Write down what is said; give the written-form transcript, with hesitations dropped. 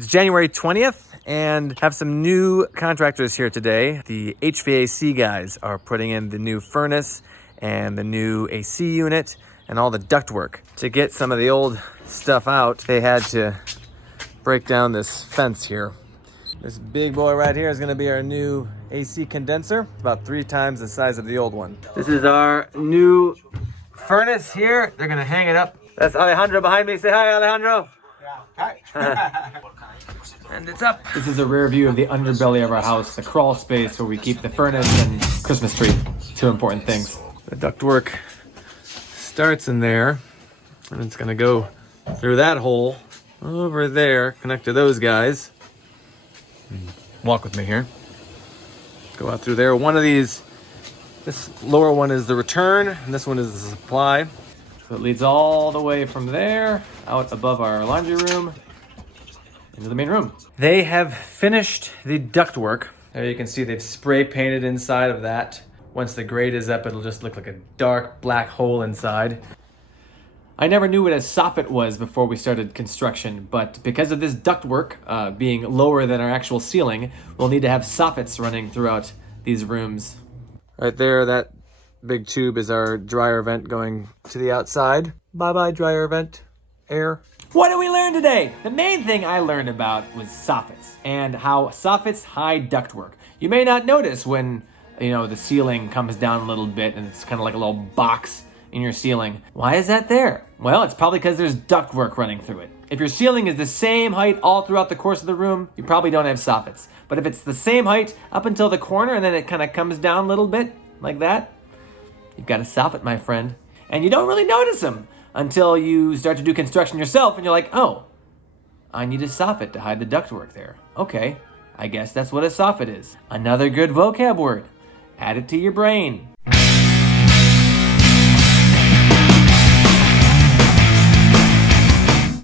It's January 20th and have some new contractors here today. The HVAC guys are putting in the new furnace and the new AC unit and all the ductwork. To get some of the old stuff out, they had to break down this fence here. This big boy right here is gonna be our new AC condenser, about 3 times the size of the old one. This is our new furnace here. They're gonna hang it up. That's Alejandro behind me. Say hi, Alejandro. Yeah, hi. And it's up. This is a rear view of the underbelly of our house, the crawl space where we keep the furnace and Christmas tree. 2 important things. The ductwork starts in there, and it's gonna go through that hole over there, connect to those guys. Walk with me here. Go out through there. One of these, this lower one is the return, and this one is the supply. So it leads all the way from there, out above our laundry room, into the main room. They have finished the ductwork. There you can see they've spray painted inside of that. Once the grate is up, it'll just look like a dark black hole inside. I never knew what a soffit was before we started construction, but because of this ductwork being lower than our actual ceiling, we'll need to have soffits running throughout these rooms. Right there, that big tube is our dryer vent going to the outside. Bye-bye, dryer vent. Air. What did we learn today? The main thing I learned about was soffits and how soffits hide ductwork. You may not notice when, the ceiling comes down a little bit and it's kind of like a little box in your ceiling. Why is that there? Well, it's probably because there's ductwork running through it. If your ceiling is the same height all throughout the course of the room, you probably don't have soffits. But if it's the same height up until the corner and then it kind of comes down a little bit like that, you've got a soffit, my friend. And you don't really notice them until you start to do construction yourself and you're like, oh, I need a soffit to hide the ductwork there. Okay, I guess that's what a soffit is. Another good vocab word. Add it to your brain.